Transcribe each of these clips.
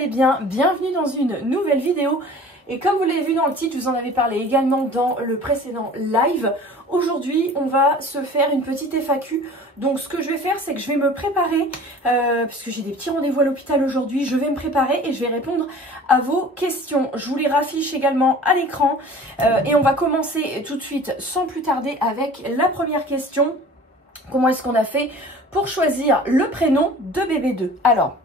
allez bien, bienvenue dans une nouvelle vidéo. Et comme vous l'avez vu dans le titre, je vous en avais parlé également dans le précédent live. Aujourd'hui, on va se faire une petite FAQ. Donc ce que je vais faire, c'est que je vais me préparer, parce que j'ai des petits rendez-vous à l'hôpital aujourd'hui. Je vais me préparer et je vais répondre à vos questions. Je vous les raffiche également à l'écran. Et on va commencer tout de suite, sans plus tarder, avec la première question. Comment est-ce qu'on a fait pour choisir le prénom de bébé 2? Alors,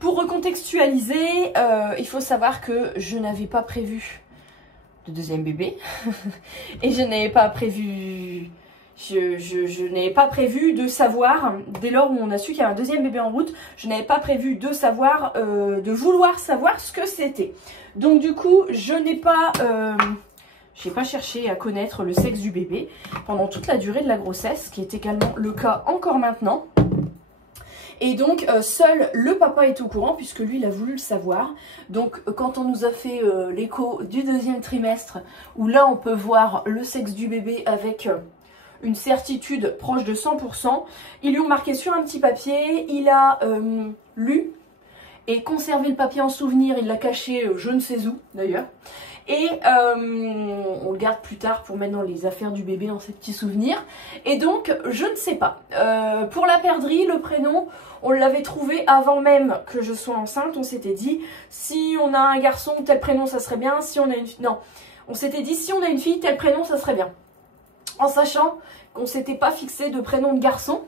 pour recontextualiser, il faut savoir que je n'avais pas prévu de deuxième bébé. Et je n'avais pas prévu... Je n'avais pas prévu de savoir, dès lors où on a su qu'il y avait un deuxième bébé en route, je n'avais pas prévu de savoir, de vouloir savoir ce que c'était. Donc du coup, je n'ai pas... j'ai pas cherché à connaître le sexe du bébé pendant toute la durée de la grossesse, ce qui est également le cas encore maintenant. Et donc, seul le papa est au courant, puisque lui, il a voulu le savoir. Donc, quand on nous a fait l'écho du deuxième trimestre, où là, on peut voir le sexe du bébé avec une certitude proche de 100%, ils lui ont marqué sur un petit papier, il a lu et conservé le papier en souvenir, il l'a caché je ne sais où, d'ailleurs. Et on le garde plus tard pour mettre dans les affaires du bébé, dans ses petits souvenirs. Et donc, je ne sais pas. Pour la perdrix, le prénom, on l'avait trouvé avant même que je sois enceinte. On s'était dit, si on a un garçon, tel prénom, ça serait bien. Si on a une fille... Non, on s'était dit, si on a une fille, tel prénom, ça serait bien. En sachant qu'on ne s'était pas fixé de prénom de garçon.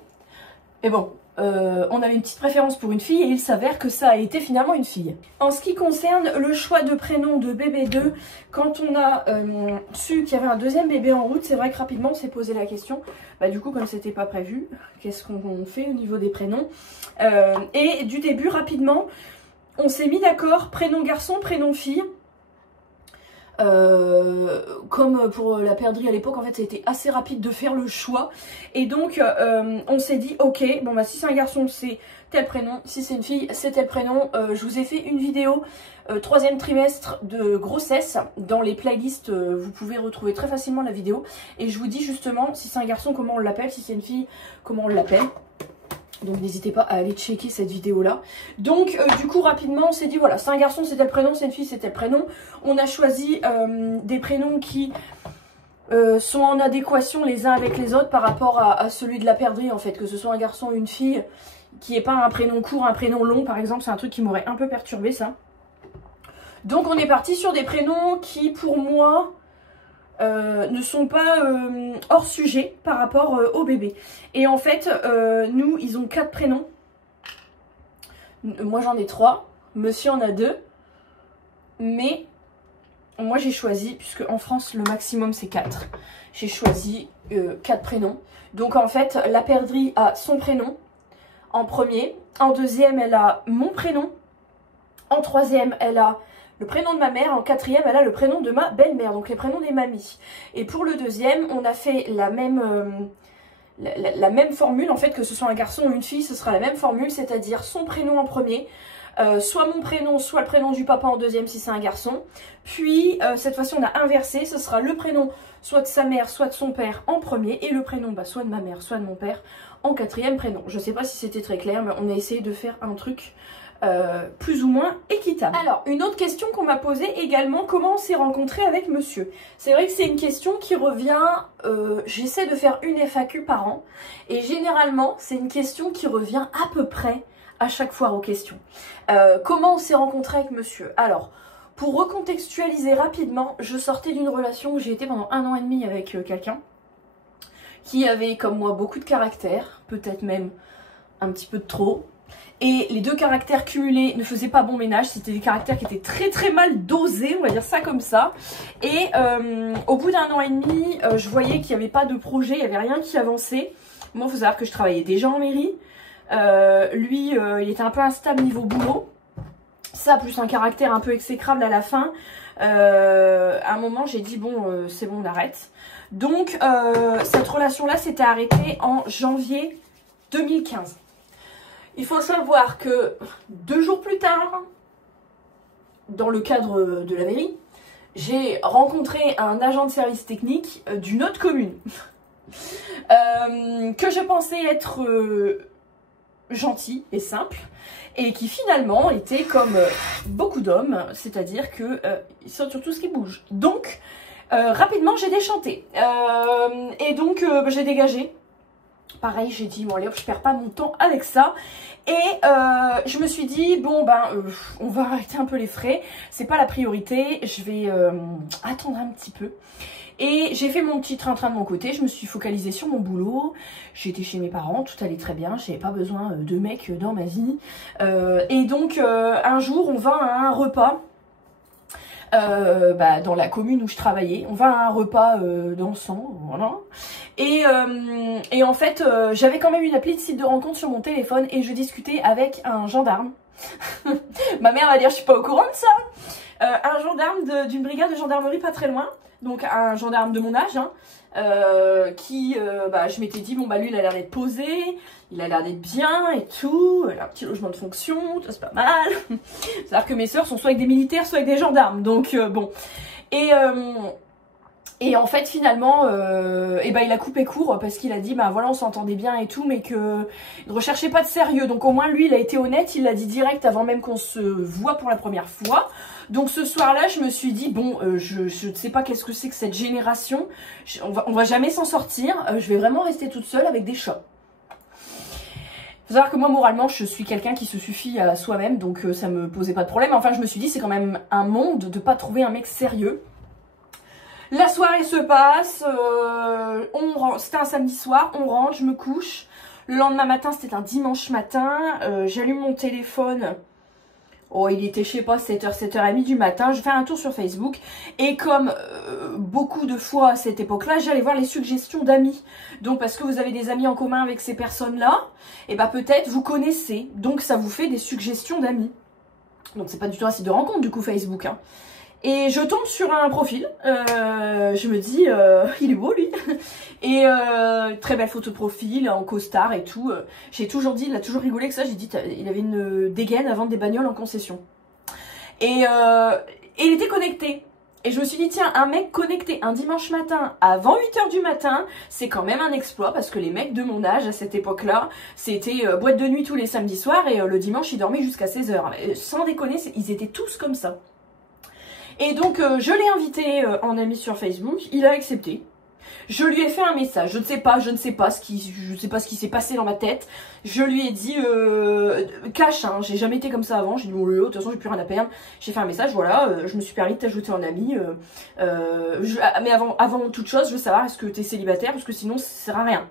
Mais bon... on avait une petite préférence pour une fille et il s'avère que ça a été finalement une fille. En ce qui concerne le choix de prénom de bébé 2, quand on a su qu'il y avait un deuxième bébé en route, c'est vrai que rapidement on s'est posé la question, bah du coup comme c'était pas prévu, qu'est-ce qu'on fait au niveau des prénoms, et du début rapidement on s'est mis d'accord, prénom garçon, prénom fille. Comme pour la perdrix à l'époque, en fait ça a été assez rapide de faire le choix. Et donc on s'est dit ok, bon bah si c'est un garçon c'est tel prénom, si c'est une fille c'est tel prénom. Je vous ai fait une vidéo troisième trimestre de grossesse. Dans les playlists vous pouvez retrouver très facilement la vidéo. Et je vous dis justement si c'est un garçon comment on l'appelle, si c'est une fille comment on l'appelle. Donc n'hésitez pas à aller checker cette vidéo là. Donc du coup rapidement on s'est dit voilà, c'est un garçon c'est tel prénom, c'est une fille c'est tel prénom. On a choisi des prénoms qui sont en adéquation les uns avec les autres par rapport à celui de la perdrix en fait. Que ce soit un garçon ou une fille, qui n'ait pas un prénom court, un prénom long par exemple, c'est un truc qui m'aurait un peu perturbé ça. Donc on est parti sur des prénoms qui pour moi... ne sont pas hors sujet par rapport au bébé. Et en fait, nous, ils ont 4 prénoms. Moi, j'en ai 3. Monsieur en a 2. Mais moi, j'ai choisi, puisque en France, le maximum, c'est 4. J'ai choisi 4 prénoms. Donc, en fait, la perdrix a son prénom en premier. En deuxième, elle a mon prénom. En troisième, elle a... le prénom de ma mère, en quatrième, elle a le prénom de ma belle-mère, donc les prénoms des mamies. Et pour le deuxième, on a fait la même formule, en fait, que ce soit un garçon ou une fille, ce sera la même formule, c'est-à-dire son prénom en premier, soit mon prénom, soit le prénom du papa en deuxième si c'est un garçon. Puis, cette fois-ci, on a inversé, ce sera le prénom soit de sa mère, soit de son père en premier, et le prénom bah, soit de ma mère, soit de mon père en quatrième prénom. Je ne sais pas si c'était très clair, mais on a essayé de faire un truc... plus ou moins équitable. Alors, une autre question qu'on m'a posée également, comment on s'est rencontré avec monsieur? C'est vrai que c'est une question qui revient, j'essaie de faire une FAQ par an, et généralement, c'est une question qui revient à peu près à chaque fois aux questions. Comment on s'est rencontré avec monsieur? Alors, pour recontextualiser rapidement, je sortais d'une relation où j'ai été pendant 1 an et demi avec quelqu'un qui avait, comme moi, beaucoup de caractère, peut-être même un petit peu de trop. Et les 2 caractères cumulés ne faisaient pas bon ménage, c'était des caractères qui étaient très très mal dosés, on va dire ça comme ça. Et au bout d'1 an et demi, je voyais qu'il n'y avait pas de projet, il n'y avait rien qui avançait. Moi, il faut savoir que je travaillais déjà en mairie. Lui, il était un peu instable niveau boulot. Ça, plus un caractère un peu exécrable à la fin. À un moment, j'ai dit bon, c'est bon, on arrête. Donc, cette relation-là s'était arrêtée en janvier 2015. Il faut savoir que 2 jours plus tard, dans le cadre de la mairie, j'ai rencontré un agent de service technique d'une autre commune que je pensais être gentil et simple, et qui finalement était comme beaucoup d'hommes, c'est-à-dire que il saute sur tout ce qui bouge. Donc rapidement j'ai déchanté, et donc j'ai dégagé. Pareil, j'ai dit bon allez hop, je perds pas mon temps avec ça, et je me suis dit bon ben on va arrêter un peu les frais, c'est pas la priorité, je vais attendre un petit peu. Et j'ai fait mon petit train-train de mon côté, je me suis focalisée sur mon boulot, j'étais chez mes parents, tout allait très bien, j'avais pas besoin de mec dans ma vie. Et donc un jour on va à un repas, dans la commune où je travaillais, on va à un repas dansant, voilà. Et en fait j'avais quand même une appli de site de rencontre sur mon téléphone et je discutais avec un gendarme. Ma mère va dire je suis pas au courant de ça. Un gendarme d'une brigade de gendarmerie pas très loin. Donc un gendarme de mon âge, hein, je m'étais dit, bon bah lui il a l'air d'être posé, il a l'air d'être bien et tout, il a un petit logement de fonction, c'est pas mal. C'est-à-dire que mes sœurs sont soit avec des militaires, soit avec des gendarmes, donc bon. Et en fait finalement, il a coupé court parce qu'il a dit, bah voilà on s'entendait bien et tout, mais que il ne recherchait pas de sérieux. Donc au moins lui il a été honnête, il l'a dit direct avant même qu'on se voit pour la première fois. Donc ce soir-là, je me suis dit, bon, je ne sais pas qu'est-ce que c'est que cette génération, on va jamais s'en sortir, je vais vraiment rester toute seule avec des chats. Faut savoir que moi, moralement, je suis quelqu'un qui se suffit à soi-même, donc ça me posait pas de problème. Enfin, je me suis dit, c'est quand même un monde de pas trouver un mec sérieux. La soirée se passe, c'était un samedi soir, on rentre, je me couche. Le lendemain matin, c'était un dimanche matin, j'allume mon téléphone. Oh, il était, je sais pas, 7h, 7h30 du matin. Je fais un tour sur Facebook. Et comme beaucoup de fois à cette époque-là, j'allais voir les suggestions d'amis. Donc, parce que vous avez des amis en commun avec ces personnes-là, et bah peut-être vous connaissez. Donc, ça vous fait des suggestions d'amis. Donc, c'est pas du tout un site de rencontre, du coup, Facebook, hein. Et je tombe sur un profil, je me dis, il est beau lui, et très belle photo de profil, en costard et tout. J'ai toujours dit, il a toujours rigolé que ça, j'ai dit, il avait une dégaine à vendre des bagnoles en concession. Et il était connecté. Et je me suis dit, tiens, un mec connecté un dimanche matin avant 8h du matin, c'est quand même un exploit, parce que les mecs de mon âge à cette époque-là, c'était boîte de nuit tous les samedis soirs, et le dimanche, ils dormaient jusqu'à 16h. Sans déconner, ils étaient tous comme ça. Et donc je l'ai invité en ami sur Facebook, il a accepté. Je lui ai fait un message, je ne sais pas ce qui s'est passé dans ma tête. Je lui ai dit cash, hein, j'ai jamais été comme ça avant. J'ai dit bon, de toute façon j'ai plus rien à perdre. J'ai fait un message, voilà, je me suis permis de t'ajouter en ami. Mais avant toute chose, je veux savoir est-ce que tu es célibataire, parce que sinon ça sert à rien.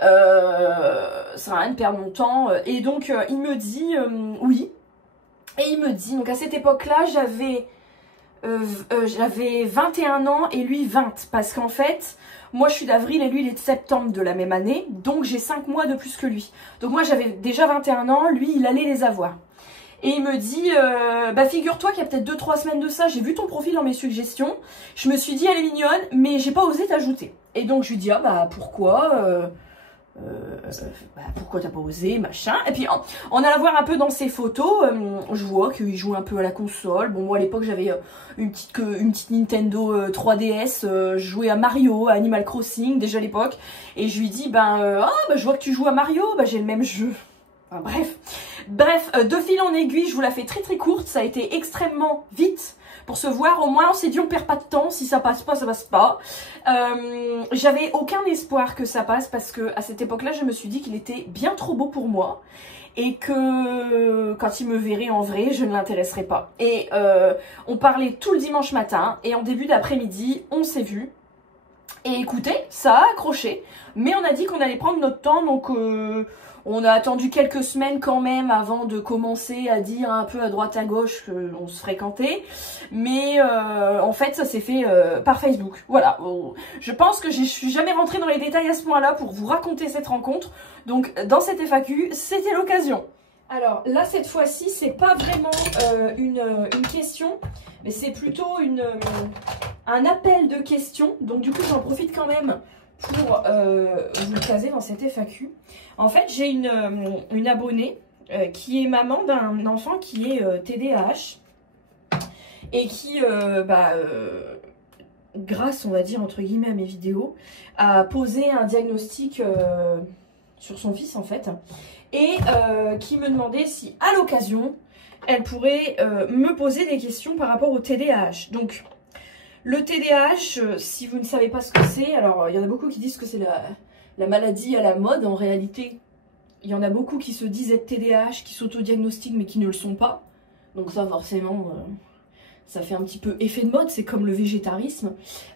Ça sert à rien de perdre mon temps. Et donc il me dit oui. Et il me dit, donc à cette époque-là, j'avais 21 ans et lui 20, parce qu'en fait moi je suis d'avril et lui il est de septembre de la même année, donc j'ai 5 mois de plus que lui. Donc moi j'avais déjà 21 ans, lui il allait les avoir. Et il me dit, bah figure-toi qu'il y a peut-être 2-3 semaines de ça, j'ai vu ton profil dans mes suggestions, je me suis dit elle est mignonne, mais j'ai pas osé t'ajouter. Et donc je lui dis, ah bah pourquoi pourquoi t'as pas osé, machin. Et puis on alla voir un peu dans ses photos, je vois qu'il joue un peu à la console. Bon, moi à l'époque j'avais une petite Nintendo 3DS, je jouais à Mario, à Animal Crossing déjà à l'époque, et je lui dis je vois que tu joues à Mario, j'ai le même jeu. Enfin, bref, de fil en aiguille, je vous la fais très très courte, ça a été extrêmement vite. Pour se voir, au moins on s'est dit on perd pas de temps, si ça passe pas, ça passe pas. J'avais aucun espoir que ça passe, parce que à cette époque-là, je me suis dit qu'il était bien trop beau pour moi et que quand il me verrait en vrai, je ne l'intéresserais pas. Et on parlait tout le dimanche matin et en début d'après-midi, on s'est vu. Et écoutez, ça a accroché, mais on a dit qu'on allait prendre notre temps, donc on a attendu quelques semaines quand même avant de commencer à dire un peu à droite à gauche qu'on se fréquentait. Mais en fait ça s'est fait par Facebook. Voilà, je pense que je suis jamais rentrée dans les détails à ce point-là pour vous raconter cette rencontre. Donc dans cette FAQ, c'était l'occasion. Alors là cette fois-ci c'est pas vraiment une question, mais c'est plutôt un appel de questions. Donc du coup j'en profite quand même pour vous le caser dans cette FAQ. En fait, j'ai une abonnée qui est maman d'un enfant qui est TDAH et qui, grâce, on va dire, entre guillemets, à mes vidéos, a posé un diagnostic sur son fils en fait, et qui me demandait si à l'occasion, elle pourrait me poser des questions par rapport au TDAH. Donc, le TDAH, si vous ne savez pas ce que c'est, alors il y en a beaucoup qui disent que c'est la maladie à la mode. En réalité, il y en a beaucoup qui se disent être TDAH, qui s'autodiagnostiquent mais qui ne le sont pas. Donc ça, forcément, ça fait un petit peu effet de mode, c'est comme le végétarisme.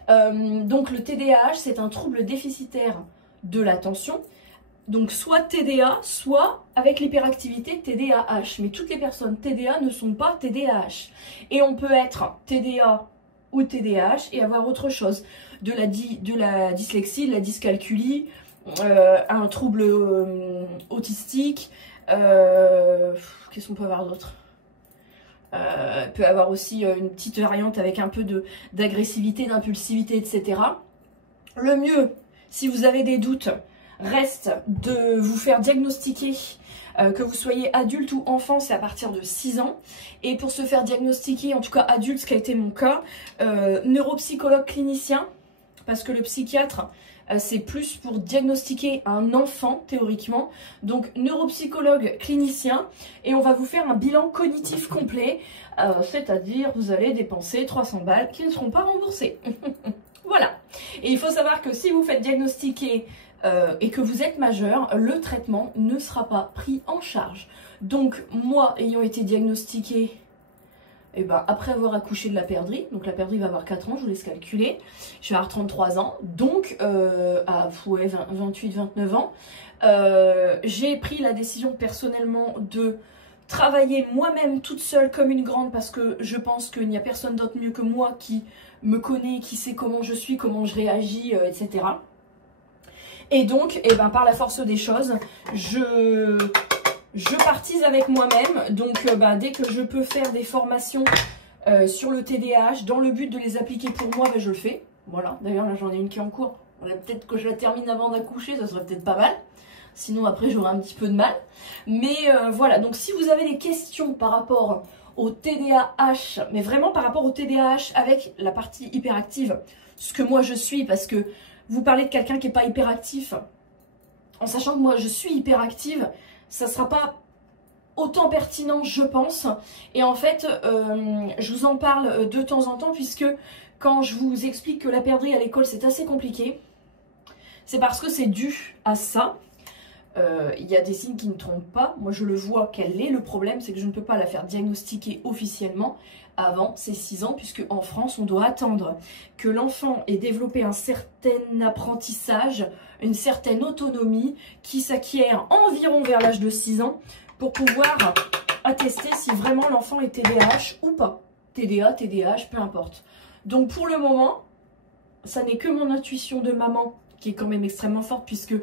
Donc le TDAH, c'est un trouble déficitaire de l'attention. Donc soit TDA, soit avec l'hyperactivité TDAH. Mais toutes les personnes TDA ne sont pas TDAH. Et on peut être TDA ou TDAH et avoir autre chose. De la dyslexie, de la dyscalculie, un trouble autistique. Qu'est-ce qu'on peut avoir d'autre? Peut avoir aussi une petite variante avec un peu d'agressivité, d'impulsivité, etc. Le mieux, si vous avez des doutes, reste de vous faire diagnostiquer, que vous soyez adulte ou enfant, c'est à partir de 6 ans. Et pour se faire diagnostiquer, en tout cas adulte, ce qui a été mon cas, neuropsychologue clinicien, parce que le psychiatre, c'est plus pour diagnostiquer un enfant, théoriquement. Donc, neuropsychologue clinicien. Et on va vous faire un bilan cognitif complet. C'est-à-dire, vous allez dépenser 300 balles qui ne seront pas remboursées. Voilà. Et il faut savoir que si vous faites diagnostiquer et que vous êtes majeur, le traitement ne sera pas pris en charge. Donc, moi, ayant été diagnostiquée après avoir accouché de la perdrix, donc la perdrix va avoir 4 ans, je vous laisse calculer, je vais avoir 33 ans, donc à 28-29 ans, j'ai pris la décision personnellement de travailler moi-même toute seule comme une grande, parce que je pense qu'il n'y a personne d'autre mieux que moi qui me connaît, qui sait comment je suis, comment je réagis, etc. Et donc, par la force des choses, je partise avec moi-même. Donc, dès que je peux faire des formations sur le TDAH, dans le but de les appliquer pour moi, je le fais. Voilà, d'ailleurs, là, j'en ai une qui est en cours. Peut-être que je la termine avant d'accoucher, ça serait peut-être pas mal. Sinon, après, j'aurai un petit peu de mal. Mais voilà, donc si vous avez des questions par rapport au TDAH, mais vraiment par rapport au TDAH avec la partie hyperactive, ce que moi je suis, parce que vous parlez de quelqu'un qui n'est pas hyperactif, en sachant que moi je suis hyperactive, ça ne sera pas autant pertinent, je pense. Et en fait, je vous en parle de temps en temps, puisque quand je vous explique que la perdrix à l'école c'est assez compliqué, c'est parce que c'est dû à ça. Il y a des signes qui ne trompent pas. Moi, je le vois qu'elle est. Le problème, c'est que je ne peux pas la faire diagnostiquer officiellement avant ses 6 ans, puisque en France, on doit attendre que l'enfant ait développé un certain apprentissage, une certaine autonomie qui s'acquiert environ vers l'âge de 6 ans pour pouvoir attester si vraiment l'enfant est TDAH ou pas. TDA, TDAH, peu importe. Donc, pour le moment, ça n'est que mon intuition de maman qui est quand même extrêmement forte, puisque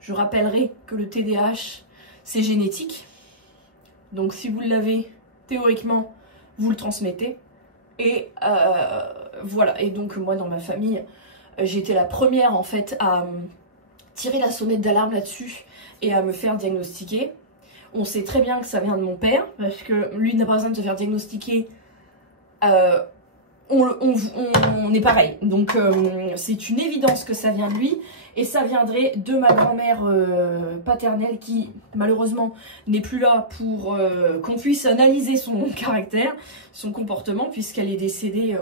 je rappellerai que le TDAH, c'est génétique. Donc si vous l'avez, théoriquement, vous le transmettez. Et voilà. Et donc moi, dans ma famille, j'ai été la première en fait à tirer la sonnette d'alarme là-dessus et à me faire diagnostiquer. On sait très bien que ça vient de mon père, parce que lui n'a pas besoin de se faire diagnostiquer. On est pareil, donc c'est une évidence que ça vient de lui, et ça viendrait de ma grand-mère paternelle qui malheureusement n'est plus là pour qu'on puisse analyser son caractère, son comportement, puisqu'elle est décédée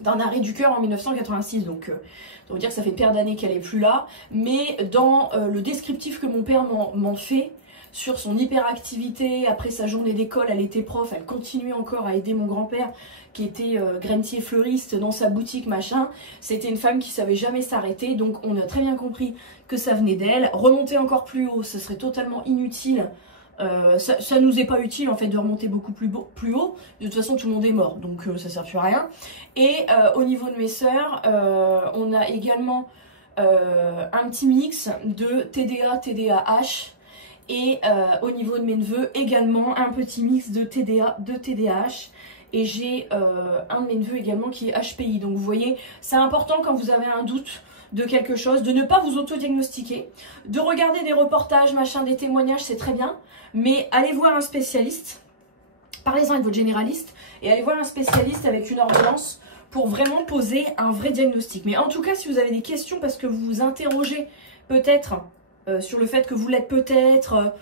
d'un arrêt du cœur en 1986, donc ça veut dire que ça fait une paire d'années qu'elle est plus là. Mais dans le descriptif que mon père m'en fait sur son hyperactivité, après sa journée d'école, elle était prof, elle continuait encore à aider mon grand-père qui était grainetier fleuriste dans sa boutique machin. C'était une femme qui savait jamais s'arrêter, donc on a très bien compris que ça venait d'elle. Remonter encore plus haut, ce serait totalement inutile. Ça nous est pas utile en fait de remonter beaucoup plus haut. De toute façon, tout le monde est mort, donc ça sert plus à rien. Et au niveau de mes sœurs, on a également un petit mix de TDA, TDAH. Et au niveau de mes neveux, également un petit mix de TDA, de TDAH. Et j'ai un de mes neveux également qui est HPI. Donc vous voyez, c'est important quand vous avez un doute de quelque chose, de ne pas vous auto-diagnostiquer, de regarder des reportages, machin, des témoignages, c'est très bien. Mais allez voir un spécialiste, parlez-en avec votre généraliste, et allez voir un spécialiste avec une ordonnance pour vraiment poser un vrai diagnostic. Mais en tout cas, si vous avez des questions parce que vous vous interrogez peut-être sur le fait que vous l'êtes peut-être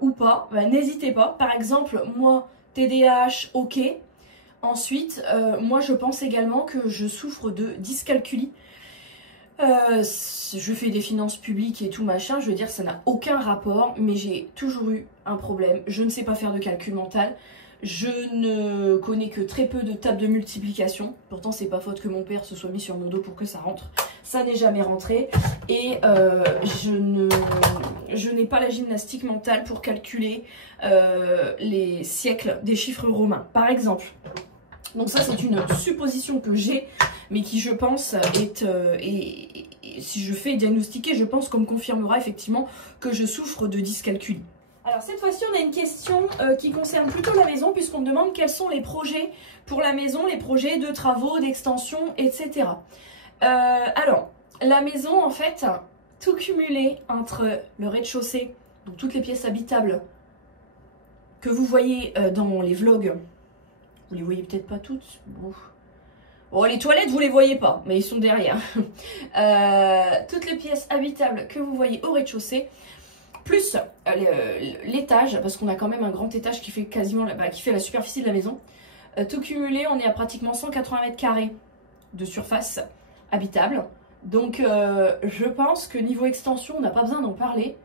ou pas, bah, n'hésitez pas. Par exemple, moi, TDAH, ok. Ensuite, moi je pense également que je souffre de dyscalculie. Je fais des finances publiques et tout machin, je veux dire ça n'a aucun rapport, mais j'ai toujours eu un problème. Je ne sais pas faire de calcul mental. Je ne connais que très peu de tables de multiplication. Pourtant, c'est pas faute que mon père se soit mis sur mon dos pour que ça rentre. Ça n'est jamais rentré. Et je n'ai pas la gymnastique mentale pour calculer les siècles des chiffres romains, par exemple. Donc ça, c'est une supposition que j'ai, mais qui, je pense, et si je fais diagnostiquer, je pense qu'on me confirmera effectivement que je souffre de dyscalculie. Alors cette fois-ci, on a une question qui concerne plutôt la maison, puisqu'on me demande quels sont les projets pour la maison, les projets de travaux, d'extension, etc. Alors, la maison, en fait, tout cumulé entre le rez-de-chaussée, donc toutes les pièces habitables que vous voyez dans les vlogs, vous les voyez peut-être pas toutes. Bon, les toilettes, vous les voyez pas, mais ils sont derrière. Toutes les pièces habitables que vous voyez au rez-de-chaussée, plus l'étage, parce qu'on a quand même un grand étage qui fait quasiment qui fait la superficie de la maison. Tout cumulé, on est à pratiquement 180 mètres carrés de surface habitable. Donc je pense que niveau extension, on n'a pas besoin d'en parler,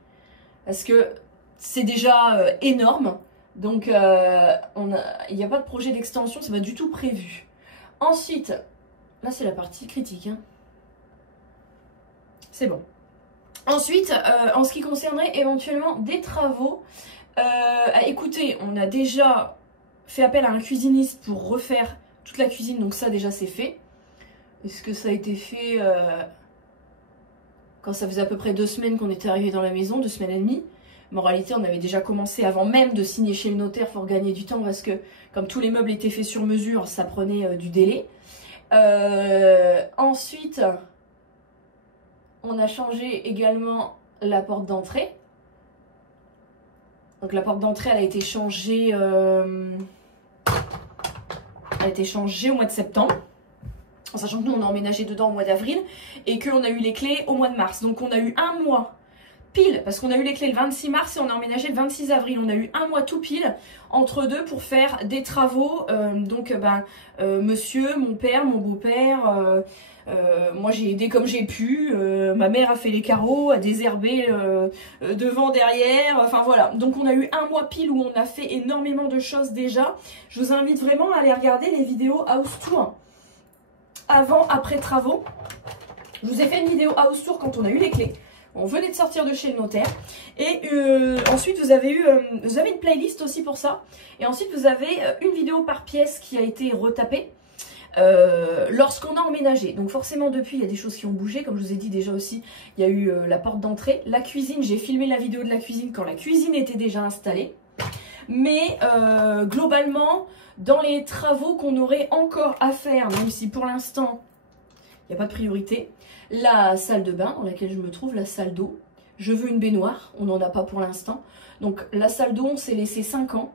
parce que c'est déjà énorme. Donc il n'y a pas de projet d'extension, c'est pas du tout prévu. Ensuite, là c'est la partie critique, hein. C'est bon. Ensuite, en ce qui concernerait éventuellement des travaux, écoutez, on a déjà fait appel à un cuisiniste pour refaire toute la cuisine, donc ça déjà c'est fait. Est-ce que ça a été fait quand ça faisait à peu près 2 semaines qu'on était arrivé dans la maison, 2 semaines et demie? Mais en réalité, on avait déjà commencé avant même de signer chez le notaire pour gagner du temps, parce que comme tous les meubles étaient faits sur mesure, ça prenait du délai. Ensuite, on a changé également la porte d'entrée. Donc la porte d'entrée, elle a été changée au mois de septembre. En sachant que nous, on a emménagé dedans au mois d'avril et qu'on a eu les clés au mois de mars. Donc on a eu un mois pile, parce qu'on a eu les clés le 26 mars et on a emménagé le 26 avril. On a eu un mois tout pile entre deux pour faire des travaux. Monsieur, mon père, mon beau-père, moi j'ai aidé comme j'ai pu. Ma mère a fait les carreaux, a désherbé devant, derrière. Enfin voilà. Donc on a eu un mois pile où on a fait énormément de choses déjà. Je vous invite vraiment à aller regarder les vidéos house tour avant, après travaux. Je vous ai fait une vidéo house tour quand on a eu les clés. On venait de sortir de chez le notaire. Et ensuite, vous avez une playlist aussi pour ça. Et ensuite, vous avez une vidéo par pièce qui a été retapée lorsqu'on a emménagé. Donc forcément, depuis, il y a des choses qui ont bougé. Comme je vous ai dit déjà aussi, il y a eu la porte d'entrée. La cuisine, j'ai filmé la vidéo de la cuisine quand la cuisine était déjà installée. Mais globalement, dans les travaux qu'on aurait encore à faire, même si pour l'instant, il n'y a pas de priorité, la salle de bain dans laquelle je me trouve, la salle d'eau. Je veux une baignoire, on n'en a pas pour l'instant. Donc la salle d'eau, on s'est laissé 5 ans.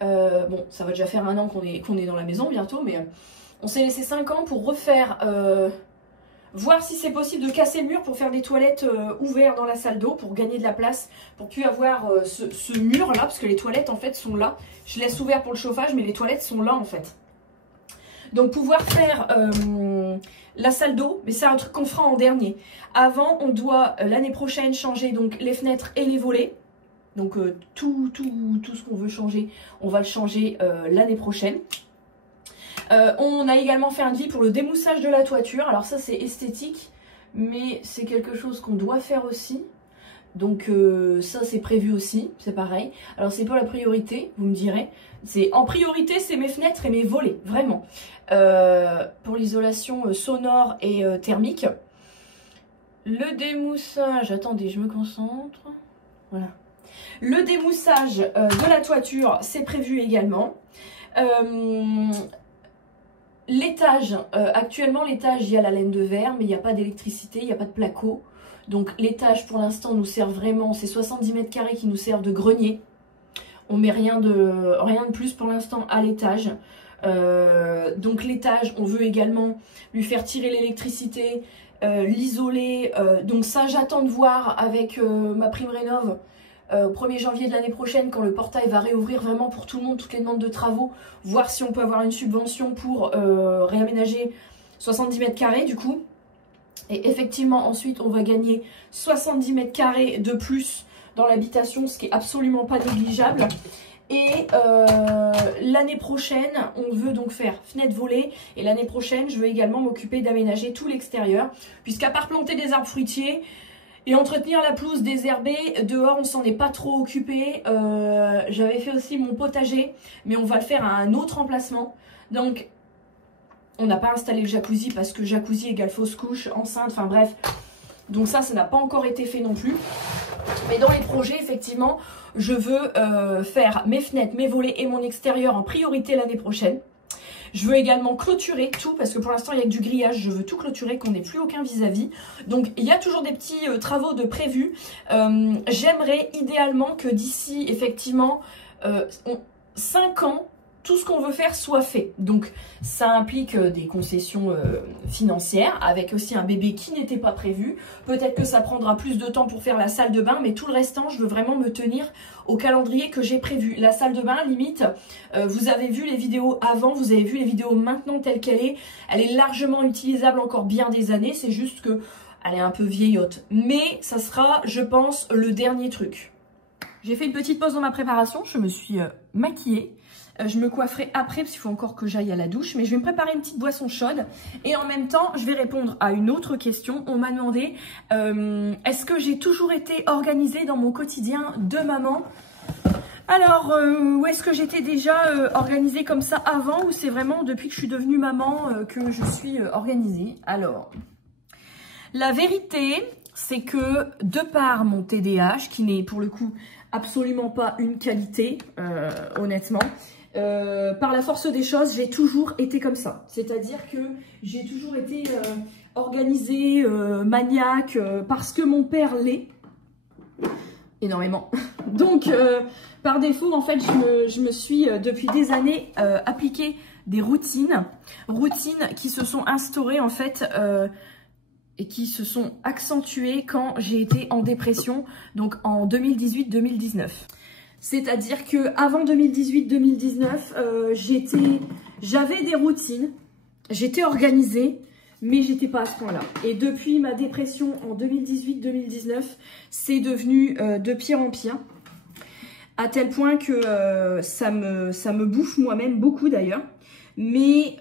Bon, ça va déjà faire 1 an qu'on est dans la maison bientôt, mais on s'est laissé 5 ans pour refaire, voir si c'est possible de casser le mur pour faire des toilettes ouvertes dans la salle d'eau, pour gagner de la place, pour plus avoir ce mur là, parce que les toilettes en fait sont là. Je laisse ouvert pour le chauffage, mais les toilettes sont là en fait. Donc pouvoir faire la salle d'eau, mais c'est un truc qu'on fera en dernier. Avant, on doit l'année prochaine changer donc les fenêtres et les volets. Donc tout ce qu'on veut changer, on va le changer l'année prochaine. On a également fait un devis pour le démoussage de la toiture. Alors ça c'est esthétique, mais c'est quelque chose qu'on doit faire aussi. Donc ça c'est prévu aussi, c'est pareil. Alors c'est pas la priorité, vous me direz. En priorité c'est mes fenêtres et mes volets, vraiment. Pour l'isolation sonore et thermique. Le démoussage, attendez je me concentre. Voilà. Le démoussage de la toiture c'est prévu également. L'étage, actuellement l'étage il y a la laine de verre mais il n'y a pas d'électricité, il n'y a pas de placo. Donc l'étage pour l'instant nous sert vraiment, c'est 70 mètres carrés qui nous servent de grenier. On met rien de plus pour l'instant à l'étage. Donc l'étage, on veut également lui faire tirer l'électricité, l'isoler. Donc ça, j'attends de voir avec ma prime rénov' au 1er janvier de l'année prochaine, quand le portail va réouvrir vraiment pour tout le monde, toutes les demandes de travaux, voir si on peut avoir une subvention pour réaménager 70 mètres carrés du coup. Et effectivement, ensuite, on va gagner 70 mètres carrés de plus dans l'habitation, ce qui est absolument pas négligeable. Et l'année prochaine, on veut donc faire fenêtre volée. Et l'année prochaine, je veux également m'occuper d'aménager tout l'extérieur. Puisqu'à part planter des arbres fruitiers et entretenir la pelouse désherbée, dehors on s'en est pas trop occupé. J'avais fait aussi mon potager, mais on va le faire à un autre emplacement. Donc on n'a pas installé le jacuzzi parce que jacuzzi égale fausse couche, enceinte, enfin bref. Donc ça n'a pas encore été fait non plus. Mais dans les projets, effectivement, je veux faire mes fenêtres, mes volets et mon extérieur en priorité l'année prochaine. Je veux également clôturer tout parce que pour l'instant il n'y a que du grillage. Je veux tout clôturer, qu'on n'ait plus aucun vis-à-vis. Donc il y a toujours des petits travaux de prévus. J'aimerais idéalement que d'ici effectivement 5 ans, tout ce qu'on veut faire soit fait. Donc ça implique des concessions financières avec aussi un bébé qui n'était pas prévu. Peut-être que ça prendra plus de temps pour faire la salle de bain, mais tout le restant, je veux vraiment me tenir au calendrier que j'ai prévu. La salle de bain, limite, vous avez vu les vidéos avant, vous avez vu les vidéos maintenant telle qu'elle est. Elle est largement utilisable encore bien des années, c'est juste que elle est un peu vieillotte. Mais ça sera, je pense, le dernier truc. J'ai fait une petite pause dans ma préparation, je me suis maquillée. Je me coifferai après parce qu'il faut encore que j'aille à la douche. Mais je vais me préparer une petite boisson chaude. Et en même temps, je vais répondre à une autre question. On m'a demandé, est-ce que j'ai toujours été organisée dans mon quotidien de maman? Alors, où est-ce que j'étais déjà organisée comme ça avant? Ou c'est vraiment depuis que je suis devenue maman que je suis organisée? Alors, la vérité, c'est que de par mon TDAH, qui n'est pour le coup absolument pas une qualité, honnêtement, par la force des choses, j'ai toujours été comme ça. C'est-à-dire que j'ai toujours été organisée, maniaque, parce que mon père l'est énormément. Donc, par défaut, en fait, je me suis, depuis des années, appliqué des routines qui se sont instaurées, en fait, et qui se sont accentuées quand j'ai été en dépression, donc en 2018-2019. C'est-à-dire que avant 2018-2019, j'avais des routines, j'étais organisée, mais j'étais pas à ce point-là. Et depuis ma dépression en 2018-2019, c'est devenu de pire en pire, à tel point que ça me bouffe moi-même beaucoup d'ailleurs, mais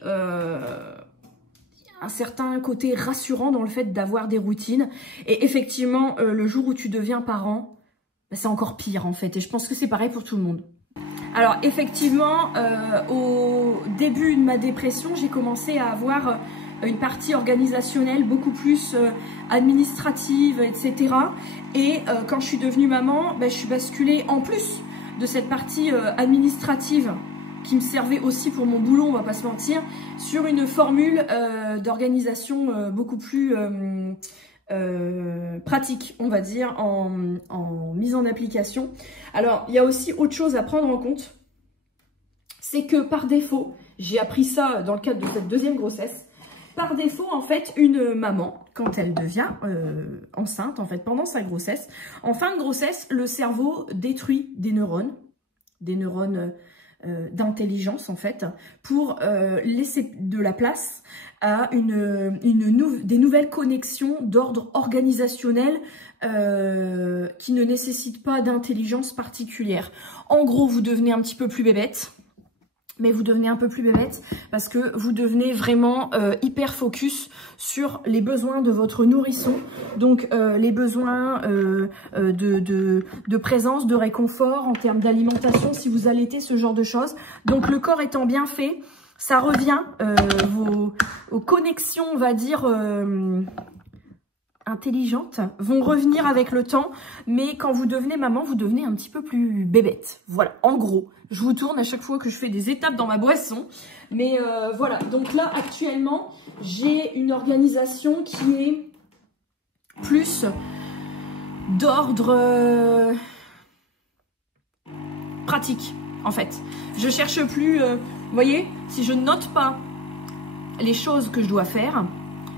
un certain côté rassurant dans le fait d'avoir des routines. Et effectivement, le jour où tu deviens parent, c'est encore pire en fait, et je pense que c'est pareil pour tout le monde. Alors effectivement, au début de ma dépression, j'ai commencé à avoir une partie organisationnelle beaucoup plus administrative, etc. Et quand je suis devenue maman, je suis basculée en plus de cette partie administrative qui me servait aussi pour mon boulot, on va pas se mentir, sur une formule d'organisation beaucoup plus pratique, on va dire, en mise en application. Alors, il y a aussi autre chose à prendre en compte, c'est que par défaut, j'ai appris ça dans le cadre de cette deuxième grossesse, par défaut, en fait, une maman, quand elle devient enceinte, en fait, pendant sa grossesse, en fin de grossesse, le cerveau détruit des neurones d'intelligence, en fait, pour laisser de la place à des nouvelles connexions d'ordre organisationnel qui ne nécessitent pas d'intelligence particulière. En gros, vous devenez un petit peu plus bébête, mais vous devenez un peu plus bébête parce que vous devenez vraiment hyper focus sur les besoins de votre nourrisson, donc les besoins de présence, de réconfort en termes d'alimentation si vous allaitez, ce genre de choses. Donc le corps étant bien fait, ça revient, vos connexions, on va dire, intelligentes vont revenir avec le temps, mais quand vous devenez maman, vous devenez un petit peu plus bébête. Voilà, en gros, je vous tourne à chaque fois que je fais des étapes dans ma boisson, mais voilà. Donc là, actuellement, j'ai une organisation qui est plus d'ordre pratique, en fait. Je cherche plus, vous voyez, si je note pas les choses que je dois faire,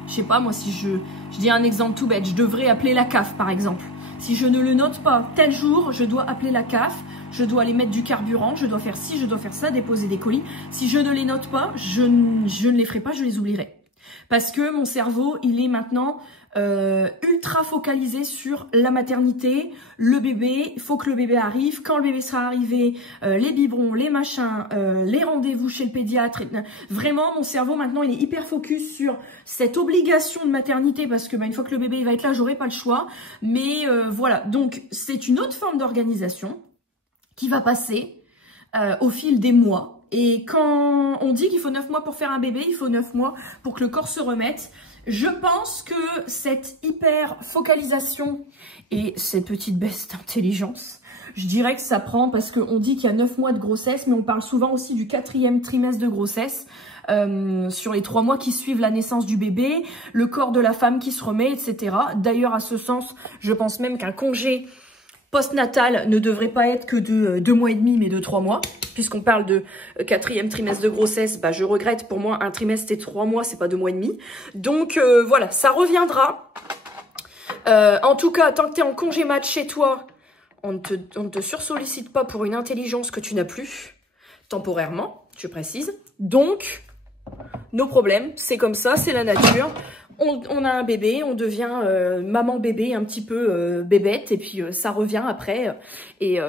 Je sais pas, moi, si je dis un exemple tout bête, je devrais appeler la CAF, par exemple. Si je ne le note pas, tel jour, je dois appeler la CAF, je dois aller mettre du carburant, je dois faire ci, je dois faire ça, déposer des colis. Si je ne les note pas, je ne les ferai pas, je les oublierai. Parce que mon cerveau, il est maintenant ultra focalisé sur la maternité, le bébé. Il faut que le bébé arrive. Quand le bébé sera arrivé, les biberons, les machins, les rendez-vous chez le pédiatre. Vraiment, mon cerveau, maintenant, il est hyper focus sur cette obligation de maternité parce que une fois que le bébé il va être là, j'aurai pas le choix. Mais voilà, donc c'est une autre forme d'organisation qui va passer au fil des mois. Et quand on dit qu'il faut 9 mois pour faire un bébé, il faut 9 mois pour que le corps se remette. Je pense que cette hyper focalisation et cette petite baisse d'intelligence, je dirais que ça prend parce qu'on dit qu'il y a 9 mois de grossesse, mais on parle souvent aussi du 4e trimestre de grossesse, sur les 3 mois qui suivent la naissance du bébé, le corps de la femme qui se remet, etc. D'ailleurs, à ce sens, je pense même qu'un congé postnatal ne devrait pas être que de 2 mois et demi, mais de 3 mois. Puisqu'on parle de 4e trimestre de grossesse, je regrette, pour moi, un trimestre et 3 mois, c'est pas 2 mois et demi. Donc voilà, ça reviendra. En tout cas, tant que tu es en congé mat chez toi, on ne te sursollicite pas pour une intelligence que tu n'as plus, temporairement, je précise. Donc, nos problèmes, c'est comme ça, c'est la nature. On a un bébé, on devient maman bébé, un petit peu bébête, et puis ça revient après. Et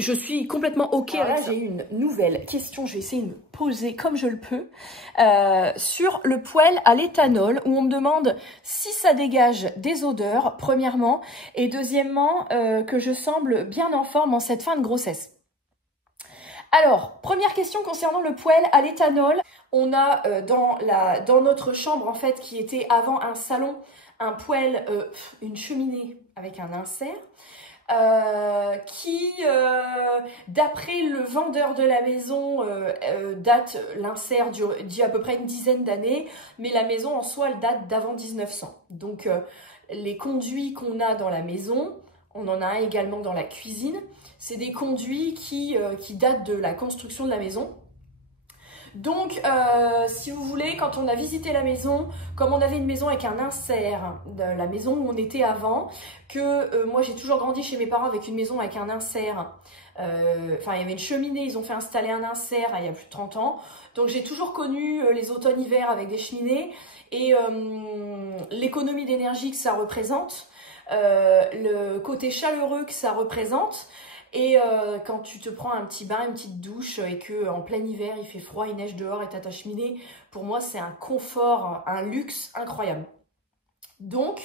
je suis complètement OK avec ça. J'ai une nouvelle question, je vais essayer de me poser comme je le peux, sur le poêle à l'éthanol, où on me demande si ça dégage des odeurs, premièrement, et deuxièmement, que je semble bien en forme en cette fin de grossesse. Alors, première question concernant le poêle à l'éthanol. On a dans notre chambre, en fait, qui était avant un salon, un poêle, une cheminée avec un insert, qui, d'après le vendeur de la maison, l'insert dit à peu près une dizaine d'années, mais la maison en soi, elle date d'avant 1900. Donc, les conduits qu'on a dans la maison, on en a un également dans la cuisine. C'est des conduits qui datent de la construction de la maison. Donc, si vous voulez, quand on a visité la maison, comme on avait une maison avec un insert, de la maison où on était avant, que moi j'ai toujours grandi chez mes parents avec une maison avec un insert, enfin il y avait une cheminée, ils ont fait installer un insert il y a plus de 30 ans, donc j'ai toujours connu les automnes-hivers avec des cheminées, et l'économie d'énergie que ça représente, le côté chaleureux que ça représente. Et quand tu te prends un petit bain, une petite douche et que en plein hiver il fait froid, il neige dehors et t'as ta cheminée, pour moi c'est un confort, un luxe incroyable. Donc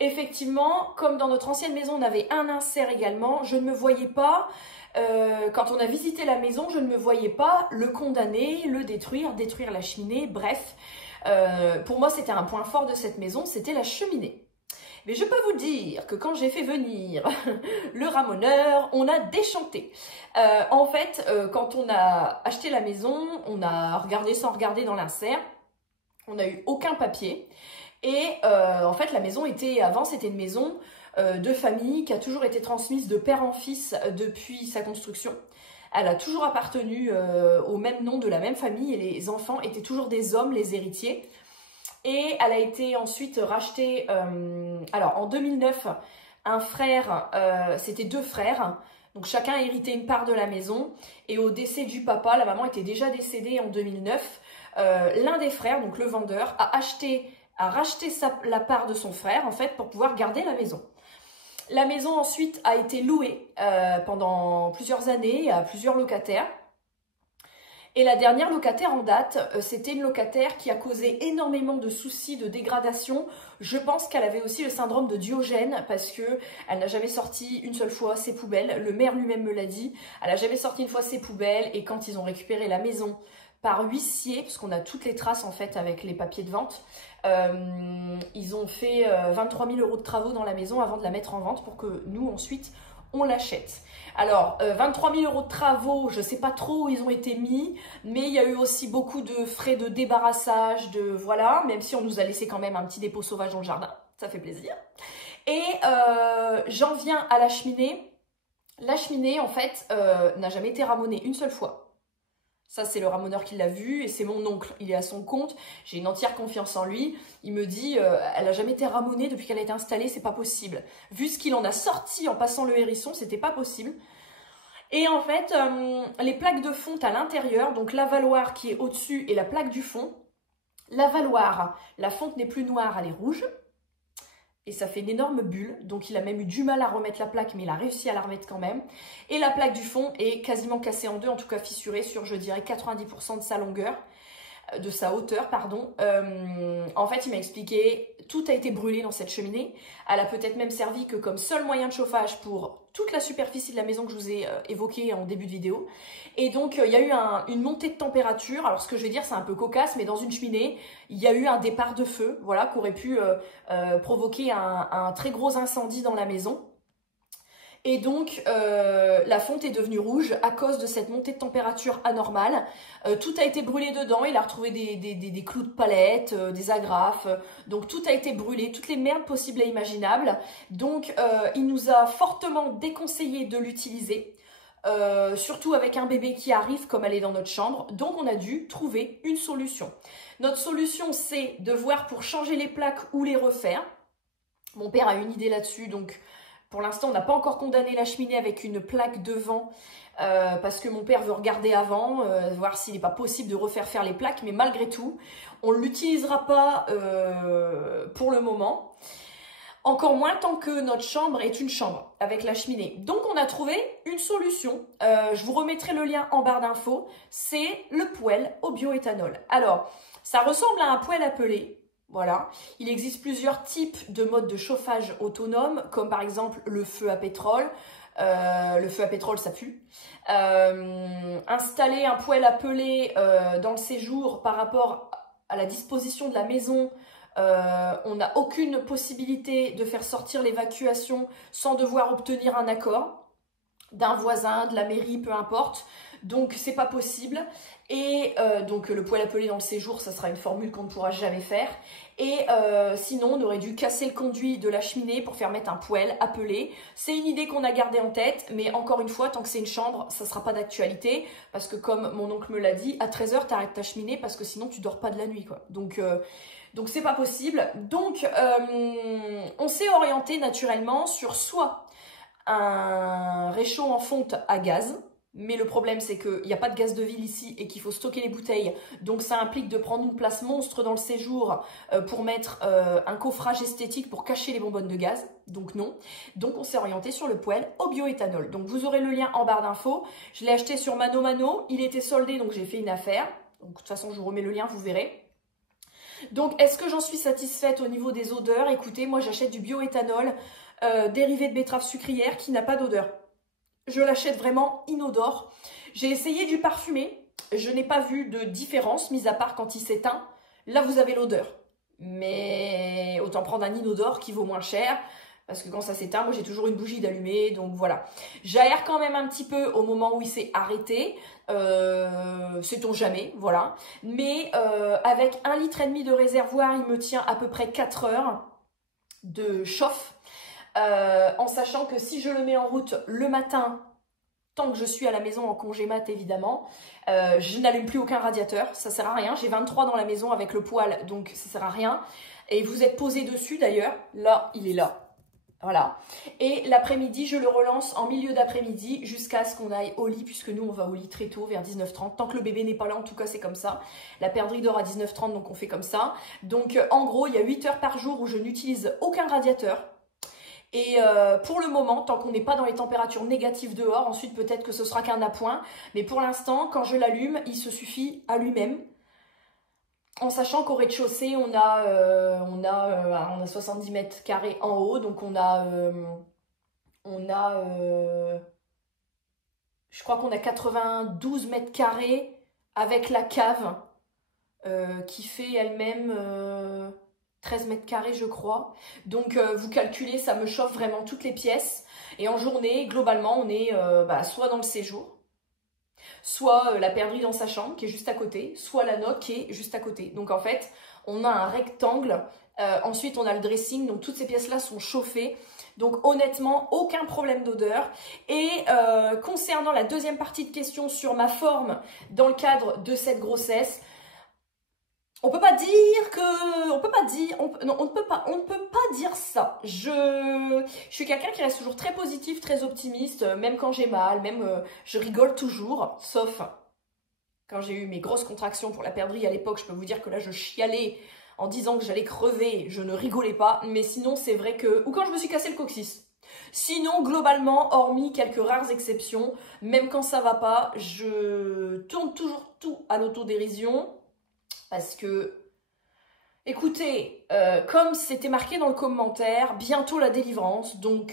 effectivement, comme dans notre ancienne maison on avait un insert également, je ne me voyais pas, quand on a visité la maison, je ne me voyais pas le condamner, le détruire la cheminée, bref. Pour moi c'était un point fort de cette maison, c'était la cheminée. Mais je peux vous dire que quand j'ai fait venir le ramoneur, on a déchanté. En fait, quand on a acheté la maison, on a regardé sans regarder dans l'insert. On n'a eu aucun papier. Et en fait, la maison avant c'était une maison de famille qui a toujours été transmise de père en fils depuis sa construction. Elle a toujours appartenu au même nom de la même famille et les enfants étaient toujours des hommes, les héritiers. Et elle a été ensuite rachetée, alors en 2009, un frère, c'était 2 frères, donc chacun hérité une part de la maison. Et au décès du papa, la maman était déjà décédée en 2009, l'un des frères, donc le vendeur, a racheté la part de son frère en fait pour pouvoir garder la maison. La maison ensuite a été louée pendant plusieurs années à plusieurs locataires. Et la dernière locataire en date, c'était une locataire qui a causé énormément de soucis, de dégradation. Je pense qu'elle avait aussi le syndrome de Diogène parce que elle n'a jamais sorti une seule fois ses poubelles. Le maire lui-même me l'a dit. Elle n'a jamais sorti une fois ses poubelles et quand ils ont récupéré la maison par huissier, parce qu'on a toutes les traces en fait avec les papiers de vente, ils ont fait 23 000 € de travaux dans la maison avant de la mettre en vente pour que nous ensuite on l'achète. Alors, 23 000 € de travaux, je ne sais pas trop où ils ont été mis, mais il y a eu aussi beaucoup de frais de débarrassage, voilà, même si on nous a laissé quand même un petit dépôt sauvage dans le jardin, ça fait plaisir. Et j'en viens à la cheminée. La cheminée, en fait, n'a jamais été ramonée une seule fois. Ça, c'est le ramoneur qui l'a vu et c'est mon oncle. Il est à son compte. J'ai une entière confiance en lui. Il me dit, elle a jamais été ramonée depuis qu'elle a été installée, c'est pas possible. Vu ce qu'il en a sorti en passant le hérisson, c'était pas possible. Et en fait, les plaques de fonte à l'intérieur, donc l'avaloir qui est au-dessus et la plaque du fond. L'avaloir, la fonte n'est plus noire, elle est rouge. Et ça fait une énorme bulle, donc il a même eu du mal à remettre la plaque, mais il a réussi à la remettre quand même. Et la plaque du fond est quasiment cassée en deux, en tout cas fissurée sur, je dirais, 90% de sa longueur, de sa hauteur, pardon. En fait, il m'a expliqué, tout a été brûlé dans cette cheminée. Elle a peut-être même servi que comme seul moyen de chauffage pour toute la superficie de la maison que je vous ai évoquée en début de vidéo. Et donc, il y a eu une montée de température. Alors, ce que je vais dire, c'est un peu cocasse, mais dans une cheminée, il y a eu un départ de feu, voilà, qui aurait pu provoquer un très gros incendie dans la maison. Et donc, la fonte est devenue rouge à cause de cette montée de température anormale. Tout a été brûlé dedans. Il a retrouvé des clous de palette, des agrafes. Donc, tout a été brûlé, toutes les merdes possibles et imaginables. Donc, il nous a fortement déconseillé de l'utiliser. Surtout avec un bébé qui arrive comme elle est dans notre chambre. Donc, on a dû trouver une solution. Notre solution, c'est de voir pour changer les plaques ou les refaire. Mon père a une idée là-dessus, donc... Pour l'instant, on n'a pas encore condamné la cheminée avec une plaque devant parce que mon père veut regarder avant, voir s'il n'est pas possible de refaire faire les plaques. Mais malgré tout, on ne l'utilisera pas pour le moment. Encore moins tant que notre chambre est une chambre avec la cheminée. Donc, on a trouvé une solution. Je vous remettrai le lien en barre d'infos. C'est le poêle au bioéthanol. Alors, ça ressemble à un poêle à peler. Voilà, il existe plusieurs types de modes de chauffage autonome, comme par exemple le feu à pétrole. Le feu à pétrole, ça pue. Installer un poêle à peler dans le séjour par rapport à la disposition de la maison, on n'a aucune possibilité de faire sortir l'évacuation sans devoir obtenir un accord d'un voisin, de la mairie, peu importe. Donc, c'est pas possible. Et donc, le poêle à peler dans le séjour, ça sera une formule qu'on ne pourra jamais faire. Et sinon, on aurait dû casser le conduit de la cheminée pour faire mettre un poêle à peler. C'est une idée qu'on a gardée en tête, mais encore une fois, tant que c'est une chambre, ça ne sera pas d'actualité. Parce que comme mon oncle me l'a dit, à 13 h, tu arrêtes ta cheminée parce que sinon, tu dors pas de la nuit, quoi. Donc c'est pas possible. Donc, on s'est orienté naturellement sur soit un réchaud en fonte à gaz. Mais le problème, c'est qu'il n'y a pas de gaz de ville ici et qu'il faut stocker les bouteilles. Donc, ça implique de prendre une place monstre dans le séjour pour mettre un coffrage esthétique pour cacher les bonbonnes de gaz. Donc, non. Donc, on s'est orienté sur le poêle au bioéthanol. Donc, vous aurez le lien en barre d'infos. Je l'ai acheté sur Mano Mano. Il était soldé, donc j'ai fait une affaire. Donc, de toute façon, je vous remets le lien, vous verrez. Donc, est-ce que j'en suis satisfaite au niveau des odeurs? Écoutez, moi, j'achète du bioéthanol dérivé de betterave sucrière qui n'a pas d'odeur. Je l'achète vraiment inodore. J'ai essayé du parfumé. Je n'ai pas vu de différence, mis à part quand il s'éteint. Là, vous avez l'odeur. Mais autant prendre un inodore qui vaut moins cher. Parce que quand ça s'éteint, moi j'ai toujours une bougie d'allumée. Donc voilà. J'aère quand même un petit peu au moment où il s'est arrêté. Sait-on jamais, voilà. Mais avec 1,5 litre de réservoir, il me tient à peu près 4 heures de chauffe. En sachant que si je le mets en route le matin, tant que je suis à la maison en congé mat évidemment, je n'allume plus aucun radiateur, ça sert à rien. J'ai 23 dans la maison avec le poêle, donc ça sert à rien. Et vous êtes posé dessus d'ailleurs, là il est là. Voilà. Et l'après-midi, je le relance en milieu d'après-midi jusqu'à ce qu'on aille au lit, puisque nous, on va au lit très tôt, vers 19 h 30. Tant que le bébé n'est pas là, en tout cas, c'est comme ça. La perdrix dort à 19 h 30, donc on fait comme ça. Donc, en gros, il y a 8 heures par jour où je n'utilise aucun radiateur. Et pour le moment, tant qu'on n'est pas dans les températures négatives dehors, ensuite peut-être que ce sera qu'un appoint. Mais pour l'instant, quand je l'allume, il se suffit à lui-même. En sachant qu'au rez-de-chaussée, on a 70 mètres carrés en haut. Donc je crois qu'on a 92 mètres carrés avec la cave qui fait elle-même 13 mètres carrés, je crois. Donc, vous calculez, ça me chauffe vraiment toutes les pièces. Et en journée, globalement, on est soit dans le séjour, soit la perdrix dans sa chambre, qui est juste à côté, soit la nôtre, qui est juste à côté. Donc, en fait, on a un rectangle. Ensuite, on a le dressing. Donc, toutes ces pièces-là sont chauffées. Donc honnêtement, aucun problème d'odeur. Et concernant la deuxième partie de question sur ma forme dans le cadre de cette grossesse, on peut pas dire que, on ne peut pas dire ça. Je suis quelqu'un qui reste toujours très positif, très optimiste, même quand j'ai mal, même je rigole toujours, sauf quand j'ai eu mes grosses contractions pour la perdrix à l'époque. Je peux vous dire que là je chialais en disant que j'allais crever, je ne rigolais pas, mais sinon c'est vrai que, ou quand je me suis cassé le coccyx. Sinon, globalement, hormis quelques rares exceptions, même quand ça va pas, je tourne toujours tout à l'autodérision. Parce que, écoutez, comme c'était marqué dans le commentaire, bientôt la délivrance, donc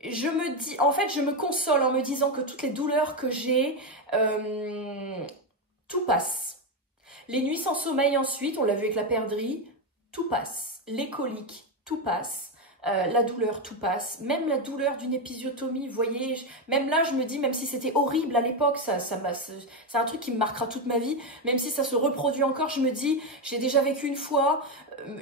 je me dis, en fait, je me console en me disant que toutes les douleurs que j'ai, tout passe. Les nuits sans sommeil ensuite, on l'a vu avec la perdrix, tout passe. Les coliques, tout passe. La douleur, tout passe. Même la douleur d'une épisiotomie, vous voyez, même là, je me dis, même si c'était horrible à l'époque, c'est un truc qui me marquera toute ma vie, même si ça se reproduit encore, je me dis, j'ai déjà vécu une fois,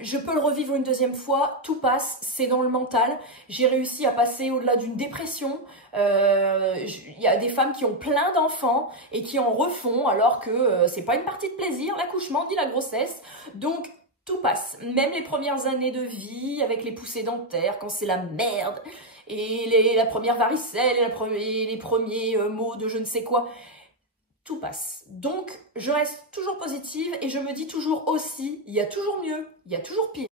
je peux le revivre une deuxième fois, tout passe, c'est dans le mental. J'ai réussi à passer au-delà d'une dépression. Il y a des femmes qui ont plein d'enfants et qui en refont, alors que c'est pas une partie de plaisir, l'accouchement ni la grossesse. Donc, tout passe, même les premières années de vie avec les poussées dentaires, quand c'est la merde, et la première varicelle, et les premiers mots de je ne sais quoi, tout passe. Donc, je reste toujours positive et je me dis toujours aussi, il y a toujours mieux, il y a toujours pire.